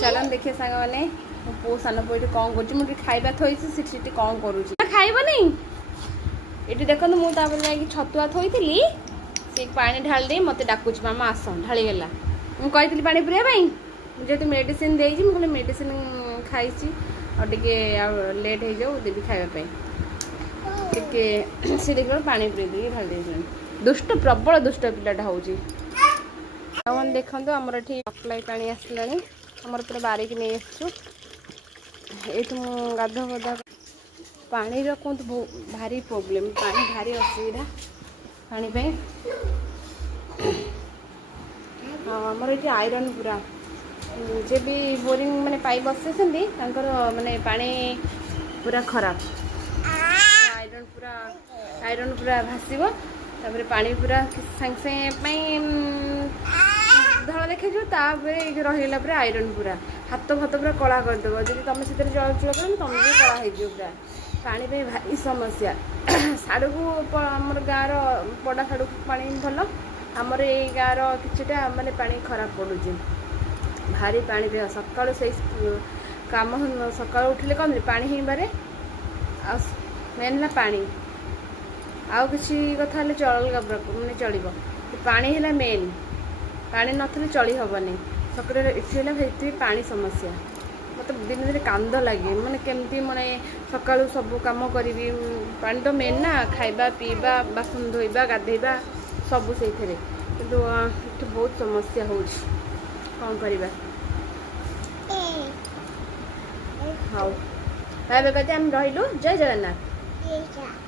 चलन देखिए सांग मैंने पो सान पो कौन कर खाଇବା थोड़ी से कौन करुँच खाइबनी ये देखो मुझे जा छतुआ थोड़ी सी पानी ढाल दे मत डाकुच मामा आस ढालीगला मुझे पानी पुराई जेहतु मेडिसिन देती मुझे मेडिसिन खाई और टे लेट हो जाऊ देवी खावाई टे सी देख पानी पुरे दे ढाल दे दुष्ट प्रबल दुष्ट पिलाटा हूँ देखो आमर ये सप्लाई पानी आसला आमर पूरा बारिक नहीं आसु ये गाध गधा पानी कहते भारी प्रोब्लेम पानी भारी असुविधा पानी हाँ आमर ये आयरन पूरा जे भी बोरिंग माने पाइप बसते माने पानी पूरा खराब आयरन पूरा भासव तापर पानी पूरा सांगे सांगे धला देखा रहीगला पूरा आयरन पूरा हाथ फात पूरा कला करदेव जब तुम से चलचल कर तुम भी कला हो पूरा पानी भारी समस्या साड़ू को आमर गाँव पड़ा साड़ू पानी भल आमर ये गाँव किटा माने पानी खराब पड़ुचे भारी पानी देह सकाल से कम सकाल उठिले कम पानी ही बारे मेन है पानी आउ किसी कथा चल मैंने चलो पानी है मेन पानी नथले चली हेनी सकाल इतनी पानी समस्या मतलब दिन दिन कांद लगे मैंने केमती मैंने सका सब कम करी पानी तो मेन ना खाइबा पीवा बासन धोइबा गाधेबा सब से किंतु बहुत समस्या हो कौन करवा हाँ बाय बाय कहते हम रहिलु जय जगन्नाथ।